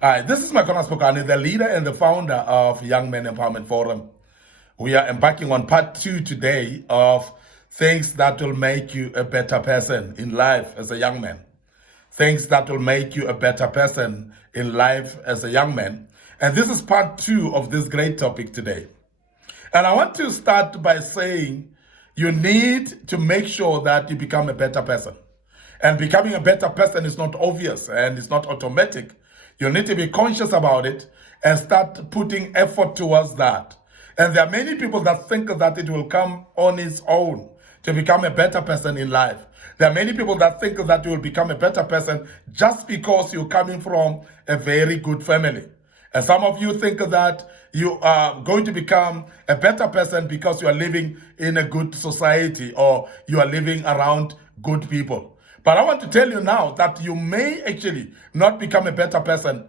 Hi, this is Makona Spokane, the leader and the founder of Young Men Empowerment Forum. We are embarking on part 2 today of things that will make you a better person in life as a young man. Things that will make you a better person in life as a young man. And this is part 2 of this great topic today. And I want to start by saying you need to make sure that you become a better person. And becoming a better person is not obvious and it's not automatic. You need to be conscious about it and start putting effort towards that. And there are many people that think that it will come on its own to become a better person in life. There are many people that think that you will become a better person just because you're coming from a very good family. And some of you think that you are going to become a better person because you are living in a good society or you are living around good people. But I want to tell you now that you may actually not become a better person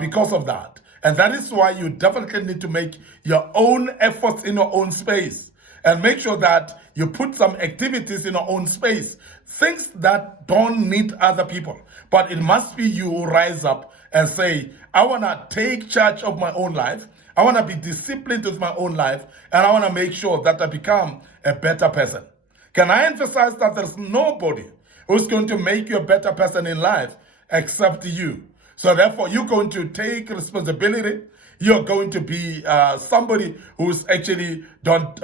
because of that. And that is why you definitely need to make your own efforts in your own space and make sure that you put some activities in your own space, things that don't need other people. But it must be you who rise up and say, I want to take charge of my own life. I want to be disciplined with my own life. And I want to make sure that I become a better person. Can I emphasize that there's nobody who's going to make you a better person in life except you? So therefore, you're going to take responsibility. You're going to be somebody who's actually don't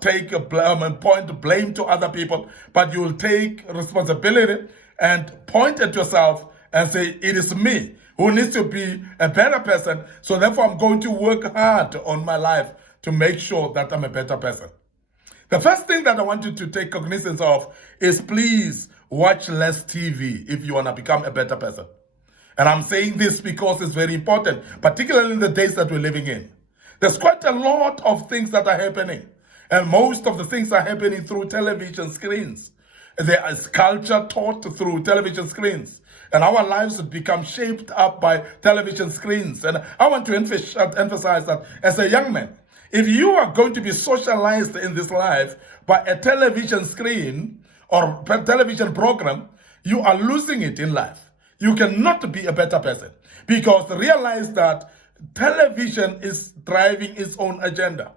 take a blame and point blame to other people, but you will take responsibility and point at yourself and say, it is me who needs to be a better person. So therefore, I'm going to work hard on my life to make sure that I'm a better person. The first thing that I want you to take cognizance of is please watch less TV if you want to become a better person. And I'm saying this because it's very important, particularly in the days that we're living in. There's quite a lot of things that are happening. And most of the things are happening through television screens. There is culture taught through television screens. And our lives have become shaped up by television screens. And I want to emphasize that as a young man, if you are going to be socialized in this life by a television screen or a television program, you are losing it in life. You cannot be a better person because realize that television is driving its own agenda.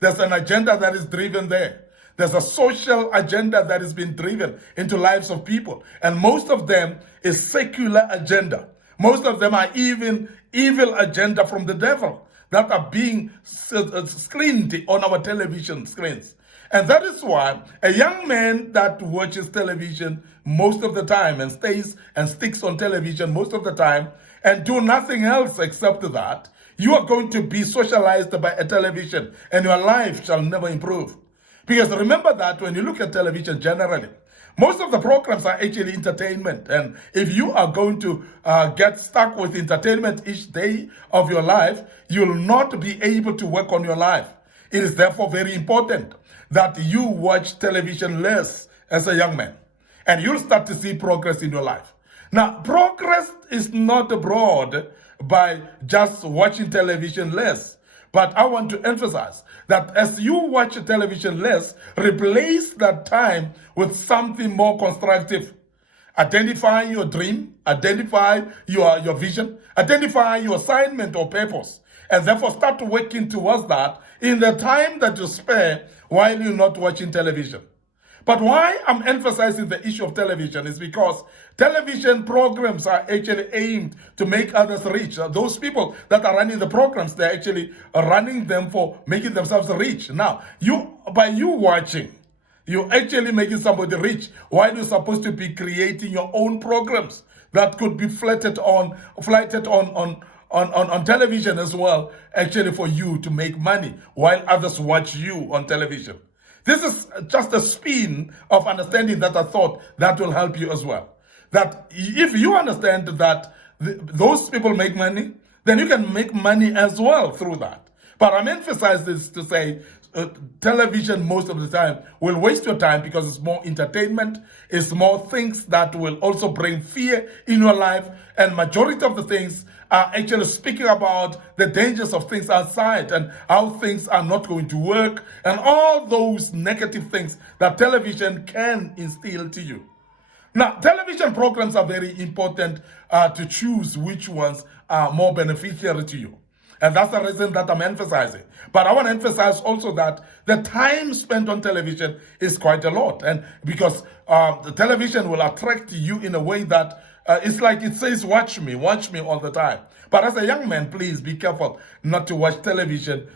There's an agenda that is driven there. There's a social agenda that is being driven into lives of people. And most of them is secular agenda. Most of them are even evil agenda from the devil that are being screened on our television screens. And that is why a young man that watches television most of the time and stays and sticks on television most of the time and do nothing else except that, you are going to be socialized by a television and your life shall never improve. Because remember that when you look at television generally, most of the programs are actually entertainment. And if you are going to get stuck with entertainment each day of your life, you'll not be able to work on your life. It is therefore very important that you watch television less as a young man. And you'll start to see progress in your life. Now, progress is not brought by just watching television less. But I want to emphasize that as you watch television less, replace that time with something more constructive. Identify your dream, identify your vision, identify your assignment or purpose, and therefore start working towards that in the time that you spare while you're not watching television. But why I'm emphasizing the issue of television is because television programs are actually aimed to make others rich. Those people that are running the programs, they're actually running them for making themselves rich. Now, by you watching, you're actually making somebody rich while you're supposed to be creating your own programs that could be flighted on television as well, actually for you to make money while others watch you on television. This is just a spin of understanding that I thought that will help you as well. That if you understand that those people make money, then you can make money as well through that. But I'm emphasizing this to say television most of the time will waste your time because it's more entertainment, it's more things that will also bring fear in your life, and majority of the things are actually speaking about the dangers of things outside and how things are not going to work and all those negative things that television can instill to you. Now, television programs are very important to choose which ones are more beneficial to you. And that's the reason that I'm emphasizing. But I want to emphasize also that the time spent on television is quite a lot. And because the television will attract you in a way that it's like it says, watch me all the time. But as a young man, please be careful not to watch television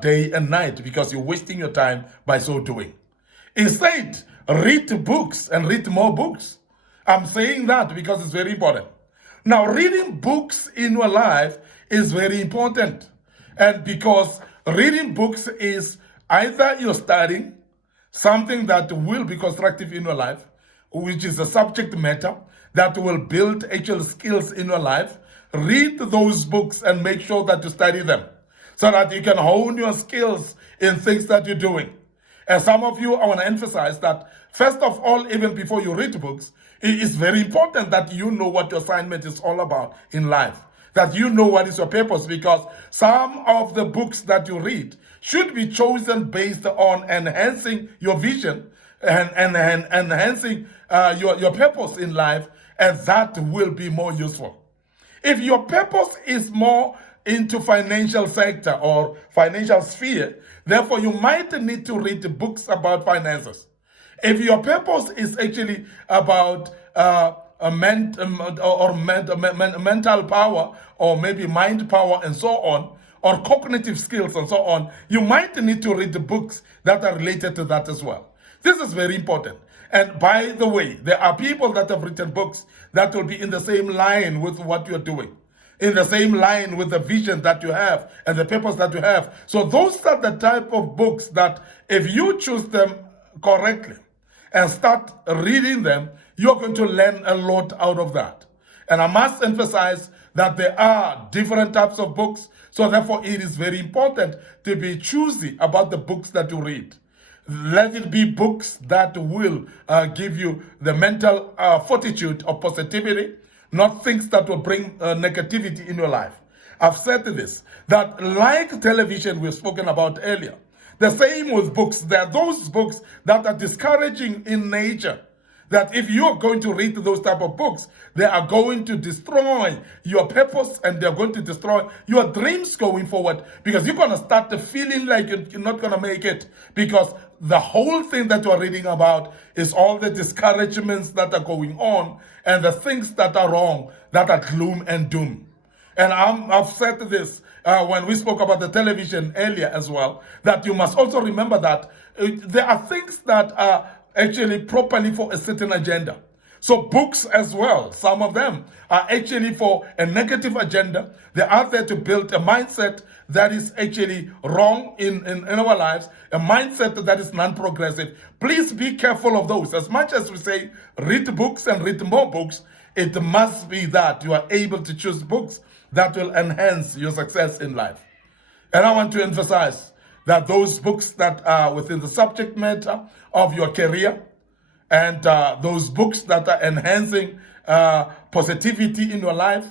day and night, because you're wasting your time by so doing. Instead, read books and read more books. I'm saying that because it's very important. Now, reading books in your life is very important. And because reading books is either you're studying something that will be constructive in your life, which is a subject matter that will build actual skills in your life. Read those books and make sure that you study them so that you can hone your skills in things that you're doing. And some of you, I want to emphasize that, first of all, even before you read books, it is very important that you know what your assignment is all about in life, that you know what is your purpose, because some of the books that you read should be chosen based on enhancing your vision and enhancing your purpose in life, and that will be more useful. If your purpose is more into financial sector or financial sphere, therefore you might need to read books about finances. If your purpose is actually about mental power, or maybe mind power and so on, or cognitive skills and so on, you might need to read the books that are related to that as well. This is very important. And by the way, there are people that have written books that will be in the same line with what you're doing, in the same line with the vision that you have and the purpose that you have. So those are the type of books that, if you choose them correctly and start reading them, you're going to learn a lot out of that. And I must emphasize that there are different types of books. So therefore, it is very important to be choosy about the books that you read. Let it be books that will give you the mental fortitude of positivity, not things that will bring negativity in your life. I've said this, that like television we've spoken about earlier, the same with books. There are those books that are discouraging in nature, that if you're going to read those type of books, they are going to destroy your purpose and they're going to destroy your dreams going forward, because you're going to start feeling like you're not going to make it, because the whole thing that you're reading about is all the discouragements that are going on and the things that are wrong, that are gloom and doom. And I've said this when we spoke about the television earlier as well, that you must also remember that there are things that are actually properly for a certain agenda. So books as well, some of them are actually for a negative agenda. They are there to build a mindset that is actually wrong in our lives, a mindset that is non-progressive. Please be careful of those. As much as we say, read books and read more books, it must be that you are able to choose books that will enhance your success in life. And I want to emphasize that those books that are within the subject matter of your career, and those books that are enhancing positivity in your life,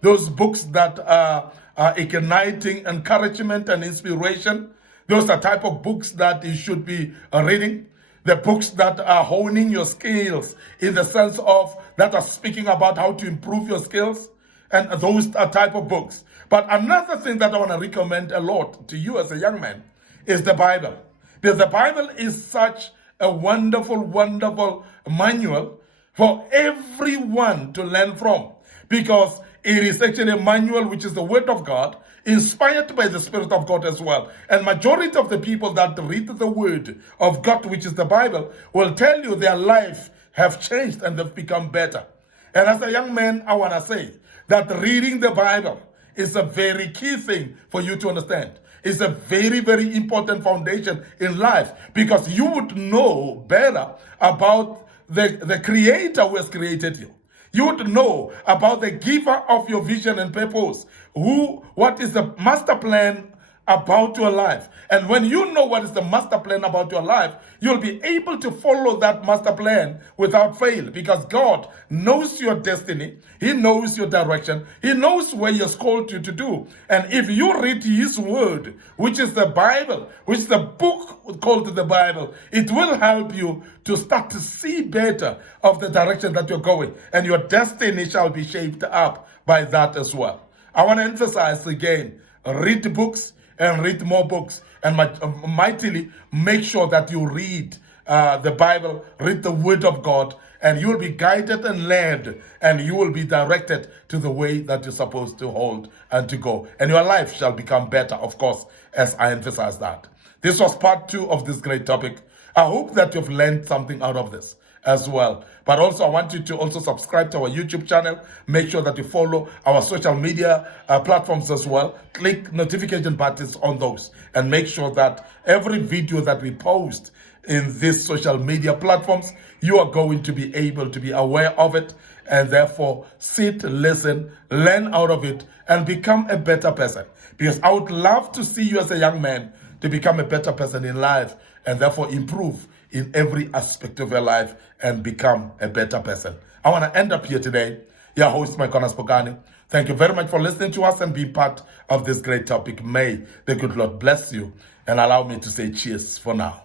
those books that are igniting encouragement and inspiration, those are type of books that you should be reading. The books that are honing your skills in the sense of that are speaking about how to improve your skills, and those are type of books. But another thing that I want to recommend a lot to you as a young man is the Bible. Because the Bible is such a wonderful, wonderful manual for everyone to learn from. Because it is actually a manual which is the Word of God, inspired by the Spirit of God as well. And majority of the people that read the Word of God, which is the Bible, will tell you their life have changed and they've become better. And as a young man, I want to say that reading the Bible is a very key thing for you to understand. It's a very, very important foundation in life, because you would know better about the Creator who has created you. You would know about the giver of your vision and purpose, what is the master plan about your life. And when you know what is the master plan about your life, you'll be able to follow that master plan without fail, because God knows your destiny. He knows your direction. He knows where He's called you to do. And if you read His word, which is the Bible, which is the book called the Bible, it will help you to start to see better of the direction that you're going. And your destiny shall be shaped up by that as well. I want to emphasize again, read books and read more books, and mightily make sure that you read the Bible, read the Word of God, and you will be guided and led, and you will be directed to the way that you're supposed to hold and to go. And your life shall become better, of course, as I emphasize that. This was part 2 of this great topic. I hope that you've learned something out of this as well. But also, I want you to also subscribe to our YouTube channel. Make sure that you follow our social media platforms as well. Click notification buttons on those, and make sure that every video that we post in these social media platforms, you are going to be able to be aware of it, and therefore sit, listen, learn out of it, and become a better person. Because I would love to see you as a young man to become a better person in life, and therefore improve in every aspect of your life and become a better person. I want to end up here today. Your host, Maikona Spokane. Thank you very much for listening to us and being part of this great topic. May the good Lord bless you, and allow me to say cheers for now.